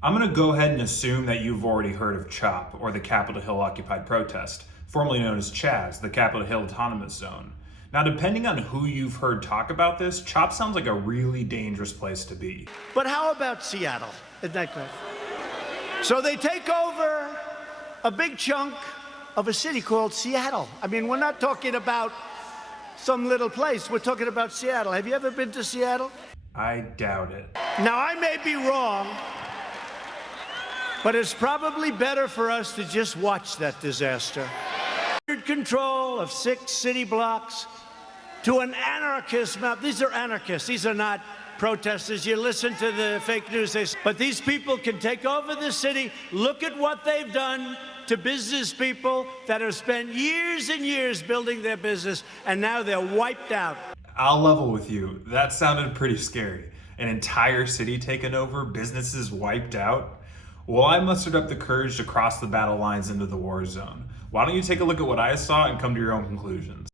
I'm going to go ahead and assume that you've already heard of CHOP, or the Capitol Hill Occupied Protest, formerly known as CHAZ, the Capitol Hill Autonomous Zone. Now, depending on who you've heard talk about this, CHOP sounds like a really dangerous place to be. But how about Seattle? Isn't that great? So they take over a big chunk of a city called Seattle. I mean, we're not talking about some little place. We're talking about Seattle. Have you ever been to Seattle? I doubt it. Now, I may be wrong, but it's probably better for us to just watch that disaster. Control of 6 city blocks to an anarchist map. These are anarchists. These are not protesters. You listen to the fake news, but these people can take over the city. Look at what they've done to business people that have spent years and years building their business, and now they're wiped out. I'll level with you. That sounded pretty scary. An entire city taken over, businesses wiped out. Well, I mustered up the courage to cross the battle lines into the war zone. Why don't you take a look at what I saw and come to your own conclusions?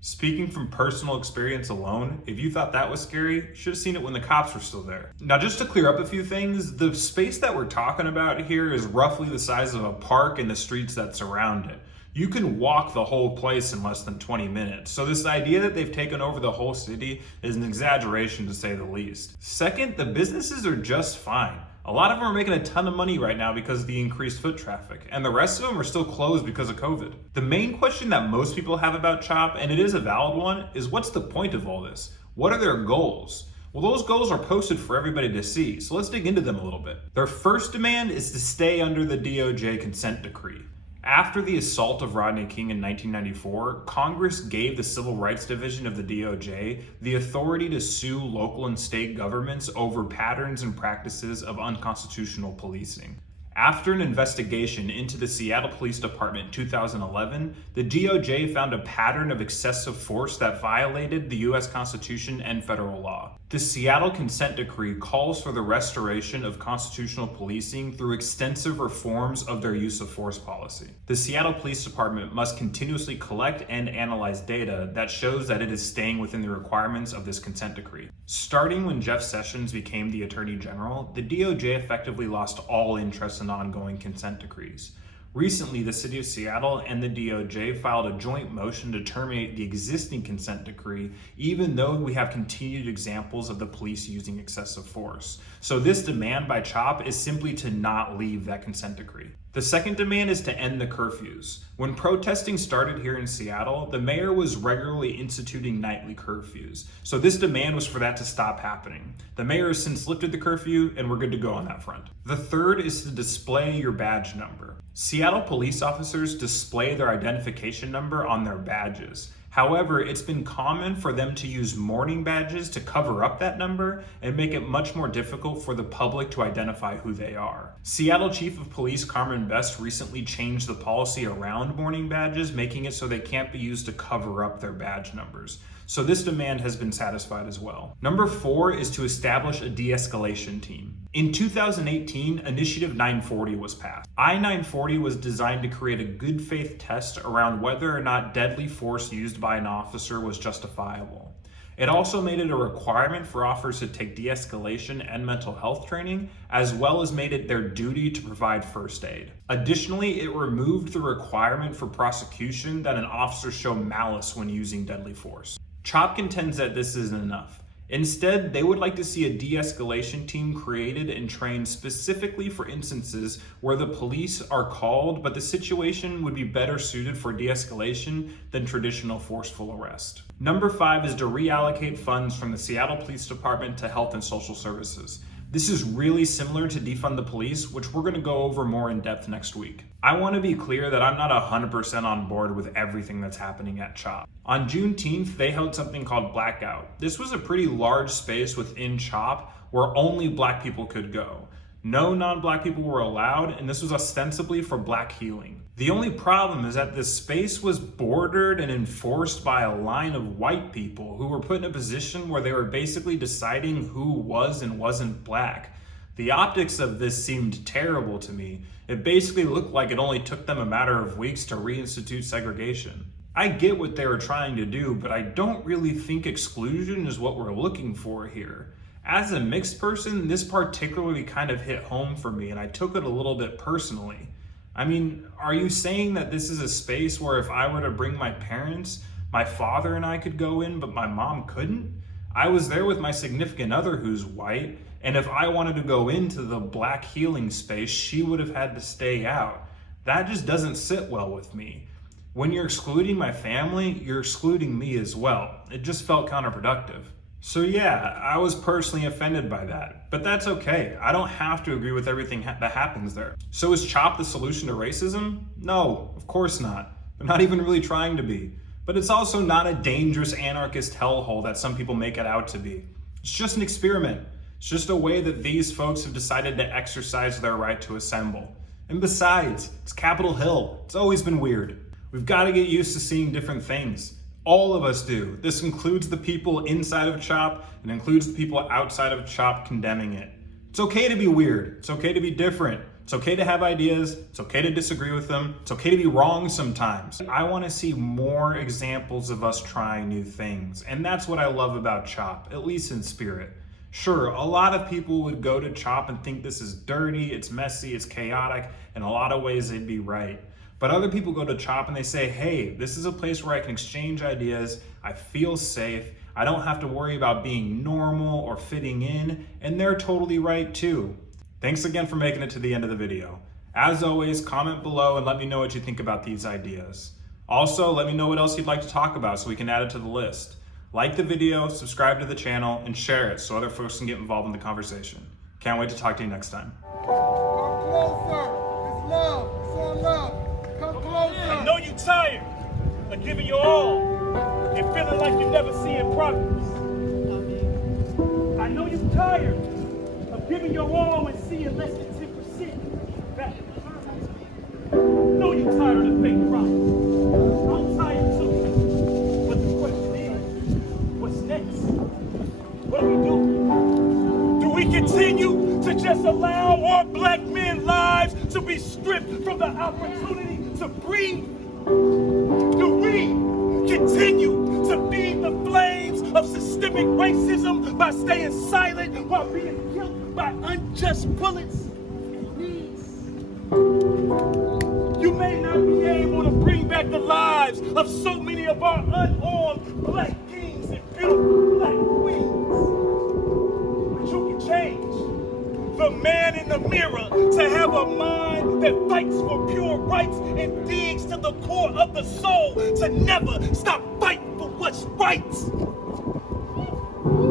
Speaking from personal experience alone, if you thought that was scary, you should have seen it when the cops were still there. Now, just to clear up a few things, the space that we're talking about here is roughly the size of a park and the streets that surround it. You can walk the whole place in less than 20 minutes. So this idea that they've taken over the whole city is an exaggeration to say the least. Second, the businesses are just fine. A lot of them are making a ton of money right now because of the increased foot traffic, and the rest of them are still closed because of COVID. The main question that most people have about CHOP, and it is a valid one, is what's the point of all this? What are their goals? Well, those goals are posted for everybody to see, so let's dig into them a little bit. Their first demand is to stay under the DOJ consent decree. After the assault of Rodney King in 1994, Congress gave the Civil Rights Division of the DOJ the authority to sue local and state governments over patterns and practices of unconstitutional policing. After an investigation into the Seattle Police Department in 2011, the DOJ found a pattern of excessive force that violated the U.S. Constitution and federal law. The Seattle Consent Decree calls for the restoration of constitutional policing through extensive reforms of their use of force policy. The Seattle Police Department must continuously collect and analyze data that shows that it is staying within the requirements of this consent decree. Starting when Jeff Sessions became the Attorney General, the DOJ effectively lost all interest in ongoing consent decrees. Recently, the City of Seattle and the DOJ filed a joint motion to terminate the existing consent decree, even though we have continued examples of the police using excessive force. So this demand by CHOP is simply to not leave that consent decree. The second demand is to end the curfews. When protesting started here in Seattle, the mayor was regularly instituting nightly curfews. So this demand was for that to stop happening. The mayor has since lifted the curfew and we're good to go on that front. The third is to display your badge number. Seattle police officers display their identification number on their badges. However, it's been common for them to use mourning badges to cover up that number and make it much more difficult for the public to identify who they are. Seattle Chief of Police Carmen Best recently changed the policy around mourning badges, making it so they can't be used to cover up their badge numbers. So this demand has been satisfied as well. Number 4 is to establish a de-escalation team. In 2018, Initiative 940 was passed. I-940 was designed to create a good faith test around whether or not deadly force used by an officer was justifiable. It also made it a requirement for officers to take de-escalation and mental health training, as well as made it their duty to provide first aid. Additionally, it removed the requirement for prosecution that an officer show malice when using deadly force. CHOP contends that this isn't enough. Instead, they would like to see a de-escalation team created and trained specifically for instances where the police are called, but the situation would be better suited for de-escalation than traditional forceful arrest. Number 5 is to reallocate funds from the Seattle Police Department to Health and Social Services. This is really similar to defund the police, which we're going to go over more in depth next week. I want to be clear that I'm not 100% on board with everything that's happening at CHOP. On Juneteenth, they held something called Blackout. This was a pretty large space within CHOP where only Black people could go. No non-Black people were allowed, and this was ostensibly for Black healing. The only problem is that this space was bordered and enforced by a line of white people who were put in a position where they were basically deciding who was and wasn't Black. The optics of this seemed terrible to me. It basically looked like it only took them a matter of weeks to reinstitute segregation. I get what they were trying to do, but I don't really think exclusion is what we're looking for here. As a mixed person, this particularly kind of hit home for me, and I took it a little bit personally. I mean, are you saying that this is a space where if I were to bring my parents, my father and I could go in, but my mom couldn't? I was there with my significant other who's white, and if I wanted to go into the Black healing space, she would have had to stay out. That just doesn't sit well with me. When you're excluding my family, you're excluding me as well. It just felt counterproductive. So yeah, I was personally offended by that, but that's okay. I don't have to agree with everything that happens there. So is CHOP the solution to racism? No, of course not. They're not even really trying to be. But it's also not a dangerous anarchist hellhole that some people make it out to be. It's just an experiment. It's just a way that these folks have decided to exercise their right to assemble. And besides, it's Capitol Hill. It's always been weird. We've got to get used to seeing different things. All of us do. This includes the people inside of CHOP and includes the people outside of CHOP condemning it. It's okay to be weird. It's okay to be different. It's okay to have ideas. It's okay to disagree with them. It's okay to be wrong sometimes. I want to see more examples of us trying new things. And that's what I love about CHOP, at least in spirit. Sure, a lot of people would go to CHOP and think this is dirty, it's messy, it's chaotic. In a lot of ways, they'd be right. But other people go to CHOP and they say, hey, this is a place where I can exchange ideas, I feel safe, I don't have to worry about being normal or fitting in, and they're totally right too. Thanks again for making it to the end of the video. As always, comment below and let me know what you think about these ideas. Also, let me know what else you'd like to talk about so we can add it to the list. Like the video, subscribe to the channel, and share it so other folks can get involved in the conversation. Can't wait to talk to you next time. Come closer. It's love. It's all love. Come closer. I know you're tired of giving your all and feeling like you're never seeing progress. I know you're tired of giving your all and seeing less than 10% back that. No, you're tired of the fake promise. I'm tired too. But the question is, what's next? What do we do? Do we continue to just allow our black men's lives to be stripped from the opportunity to breathe? Do we continue to feed the flames of systemic racism by staying silent while being killed by unjust bullets? You may not be able to bring back the lives of so many of our unarmed black kings and beautiful black queens, but you can change. The man in the mirror to have a mind that fights for pure rights and digs to the core of the soul to never stop fighting for what's right.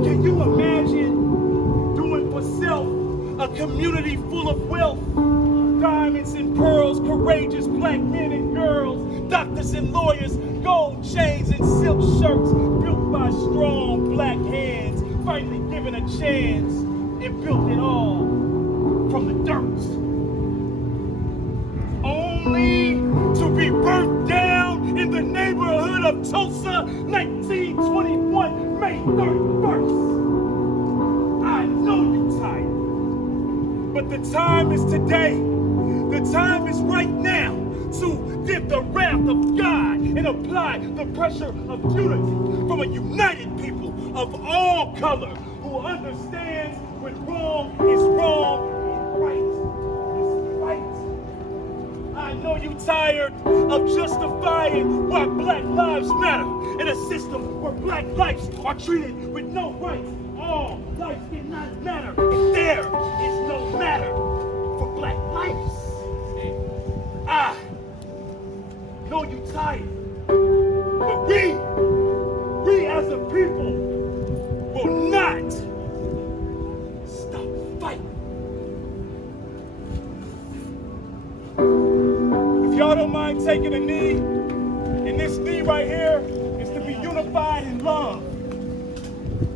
Can you imagine doing for self a community full of wealth? Diamonds and pearls, courageous black men and girls, doctors and lawyers, gold chains and silk shirts, built by strong black hands, finally given a chance, and built it all from the dirt. Only to be burnt down in the neighborhood of Tulsa, 1921, May 31st. I know you're tired, but the time is today. The time is right now to give the wrath of God and apply the pressure of unity from a united people of all color who understands when wrong is wrong and right is right. I know you're tired of justifying why black lives matter in a system where black lives are treated with no rights. All lives cannot matter if there is no matter for black lives. I know you're tired, but we as a people will not stop fighting. If y'all don't mind taking a knee, and this knee right here is to be unified in love.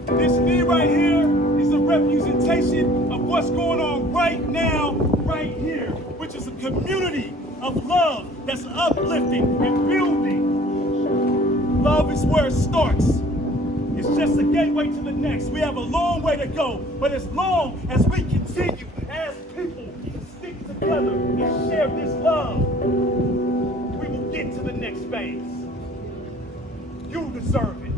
This knee right here is a representation of what's going on right now, right here, which is a community of love that's uplifting and building. Love is where it starts. It's just a gateway to the next. We have a long way to go, but as long as we continue as people to stick together and share this love, we will get to the next phase. You deserve it.